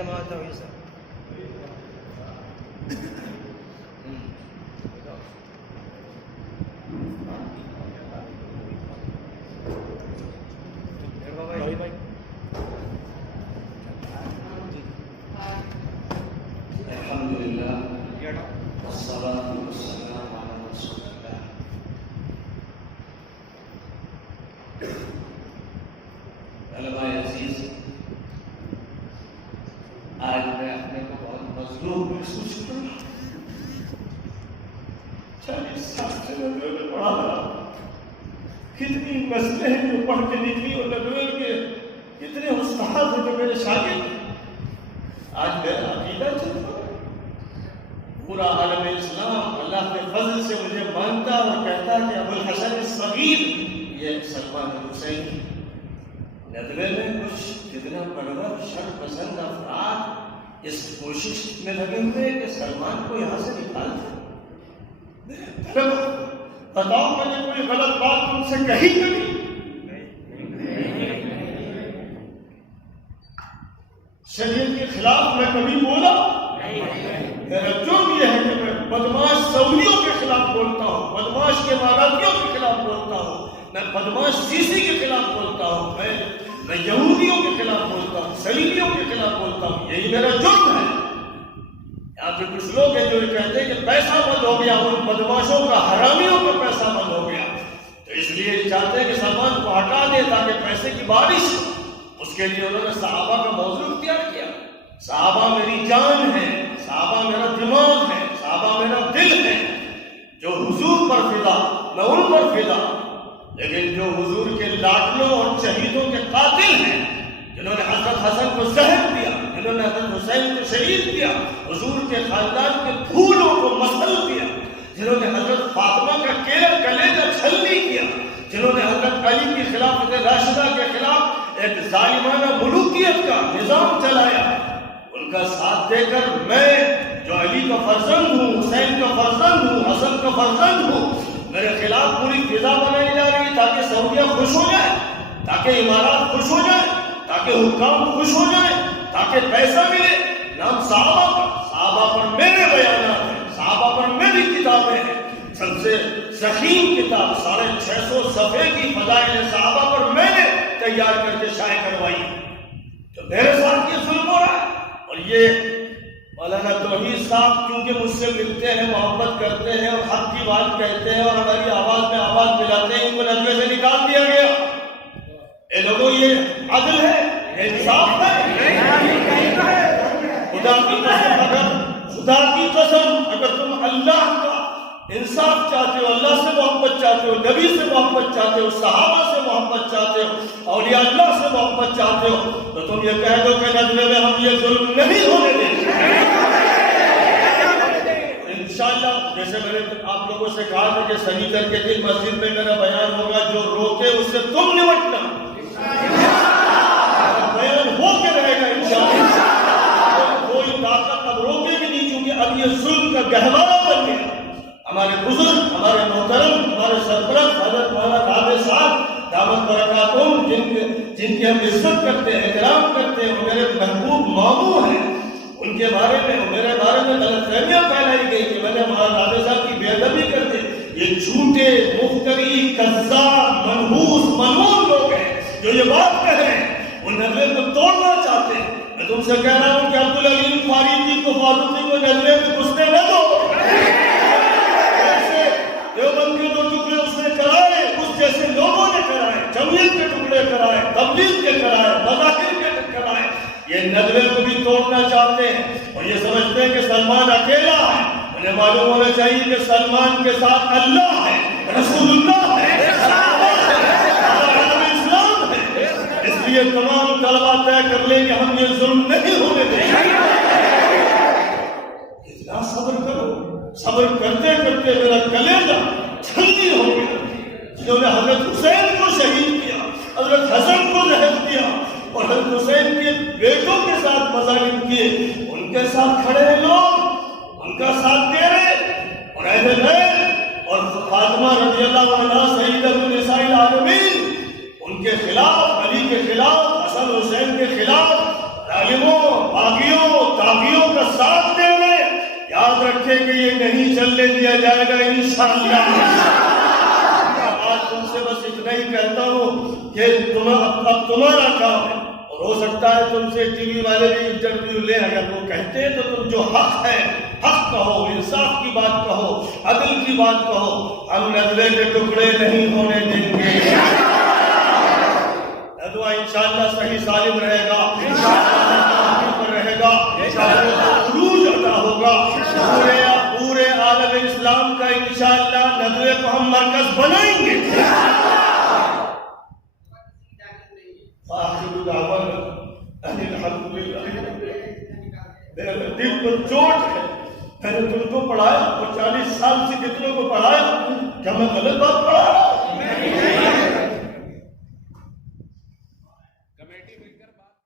جماعت ہوئی سر الحمدللہ والصلاة والسلام علی رسول اللہ. طلباء عزیز، آج میں اپنے کو بہت مظلوم محسوس کر رہا ہوں. 40 سال سے ندوے میں پڑھا رہا ہوں. کتنی نسلیں ہیں جو پڑھ کے نکلی اور ندوے کے کتنے استاد ہیں جو میرے شاگرد ہیں. آج میرا عقیدہ چل رہا ہے. پورا عالم اسلام اللہ کے فضل سے مجھے مانتا اور کہتا کہ ابو الحسن الصغیر یہ سلمان حسین. ندوے میں کچھ کتنا پرور شر پسند افراد اس کوشش میں لگے ہوئے کہ سلمان کو یہاں سے نکال دیں. بتاؤ میں نے کوئی غلط بات تم سے کہی کبھی؟ شریعت کے خلاف میں کبھی بولا؟ میرا جرم یہ ہے کہ میں بدماش سعودیوں کے خلاف بولتا ہوں، بدماش کے اماراتیوں کے خلاف بولتا ہوں، میں بدماش سیسی کے خلاف بولتا ہوں، میں یہودیوں کے خلاف بولتا ہوں، صلیبیوں کے خلاف بولتا ہوں. یہی میرا جرم ہے. یہاں پہ کچھ لوگ ہیں جو یہ کہتے ہیں کہ پیسہ بند ہو گیا، ان بدماشوں کا، حرامیوں کا پیسہ بند ہو گیا، تو اس لیے چاہتے ہیں کہ سلمان کو ہٹا دے تاکہ پیسے کی بارش ہو. اس کے لیے انہوں نے صحابہ کا موضوع اختیار کیا. صحابہ میری جان ہے، صحابہ میرا دماغ ہے، صحابہ میرا دل ہے. جو حضور پر فدا، میں ان پر فدا. لیکن جو حضور کے لاڈلوں اور شہیدوں کے قاتل ہیں، جنہوں نے حضرت حسن کو زہر دیا، جنہوں نے حضرت حسین کو شہید کیا، حضور کے خاندان کے پھولوں کو مسل دیا، جنہوں نے حضرت فاطمہ کا کلیجہ چھلنی کیا، جنہوں نے حضرت علی کی خلافت راشدہ کے خلاف ایک ظالمانہ ملوکیت کا نظام چلایا، ان کا ساتھ دے کر میں جو علی کا فرزند ہوں، حسین کا فرزند ہوں، حسن کا فرزند ہوں، میرے خلاف پوری فضا بنائی جا رہی ہے تاکہ سعودیہ خوش ہو جائے، تاکہ امارات خوش ہو جائے، تاکہ حکام خوش ہو جائے، تاکہ پیسہ ملے. نام صحابہ پر میرے بیانات ہیں، صحابہ پر میری کتابیں ہیں. سب سے ضخیم کتاب 650 صفحے کی فضائل صحابہ پر میں نے تیار کر کے شائع کروائی. تو میرے ساتھ یہ ظلم ہو رہا ہے. اور یہ مولانا توحید صاحب کیونکہ مجھ سے ملتے ہیں، محبت کرتے ہیں اور حق کی بات کہتے ہیں اور ہماری آواز میں آواز ملاتے ہیں، ان کو ندوے سے نکال دیا گیا. اے لوگوں، یہ عدل ہے؟ یہ انصاف ہے؟ خدا کی قسم اگر تم اللہ کا انصاف چاہتے ہو، اللہ سے محبت چاہتے ہو، نبی سے محبت چاہتے ہو، صحابہ سے محبت چاہتے ہو، اولیاء اللہ سے محبت چاہتے ہو، تو تم یہ کہہ دو کہ ندوے میں ہم یہ ظلم نہیں ہونے دیں گے. انشاءاللہ جیسے میں نے آپ لوگوں سے کہا تھا کہ سنیچر کے دن مسجد میں میرا بیان ہوگا، جو روکے اس سے تم نمٹنا. بیان ہو کے رہے گا انشاءاللہ. کوئی طاقت اب روکے گی نہیں، کیونکہ اب یہ ظلم کا گہوارہ بن گیا. ہمارے بزرگ، ہمارے محترم، ہمارے سرپرست حضرت مولانا رابع صاحب دامت برکاتہم، جن کی ہم عزت کرتے ہیں، احترام کرتے ہیں، وہ میرے محبوب ماموں ہیں. ان کے بارے میں، میرے بارے میں غلط فہمیاں پھیلائی گئی کہ میں نے مولانا رابع صاحب کی بے ادبی کر دی. یہ جھوٹے، مفتری، کذاب، منحوس، ملعون لوگ ہیں جو یہ بات کہہ رہے ہیں. وہ ندوے کو توڑنا چاہتے ہیں. میں تم سے کہہ رہا ہوں کہ عبدالعلیم فاروقی کو، فاروقی کو ندوے میں گھسنے نہ دو. دیوبند کے جو ٹکڑے اس نے کرائے، اس جیسے لوگوں نے کرائے، جمعیت کے ٹکڑے کرائے، تبلیغ کے کرائے، مذاہب کے کرائے، یہ ندوے کو بھی توڑنا چاہتے ہیں. اور یہ سمجھتے ہیں کہ سلمان اکیلا ہے. انہیں معلوم ہونا چاہیے کہ سلمان کے ساتھ اللہ ہے، رسول اللہ ہے، اسلام ہے. اس لیے تمام طلباء طے کر لیں کہ ہم یہ ظلم نہیں ہونے دیں گے. اتنا صبر کرو. صبر کرتے کرتے میرا کلیجہ چھلنی ہو گیا. جنہوں نے حضرت حسین کو شہید کیا، حضرت حسن کو زہر کیا اور حضرت حسین کے بیٹوں کے ساتھ مظالم کیے، ان کے ساتھ کھڑے ہیں لوگ، ان کا ساتھ دے رہے. اور اہل بیت اور فاطمہ رضی اللہ عنہا سیدۃ النساء العالمین، ان کے خلاف، علی کے خلاف، حسن حسین کے خلاف ظالموں، باغیوں، طاغیوں کا ساتھ دے میں یاد رکھیں کہ یہ نہیں چلنے دیا جائے گا انشاءاللہ۔ آج تم سے بس اتنا ہی کہتا ہوں کہ اب تمہارا کام ہے، اور ہو سکتا ہے تم سے ٹی وی والے بھی انٹرویو لیں، اگر وہ کہتے ہیں تو تم جو حق ہے حق کہو، انصاف کی بات کہو، عدل کی بات کہو، ہم ندوے کے ٹکڑے نہیں ہونے دیں گے۔ ندوہ انشاءاللہ صحیح سالم رہے گا، پر رہے گا، عروج عطا ہوگا، پورے عالم اسلام کا انشاءاللہ ندوے کو ہم مرکز بنائیں گے۔ آخر دعوانا ان الحمدللہ۔ میرے دل پر چوٹ ہے، میں نے تم کو پڑھایا اور 40 سال سے کتنوں کو پڑھایا، کیا میں غلط بات پڑھا رہا ہوں؟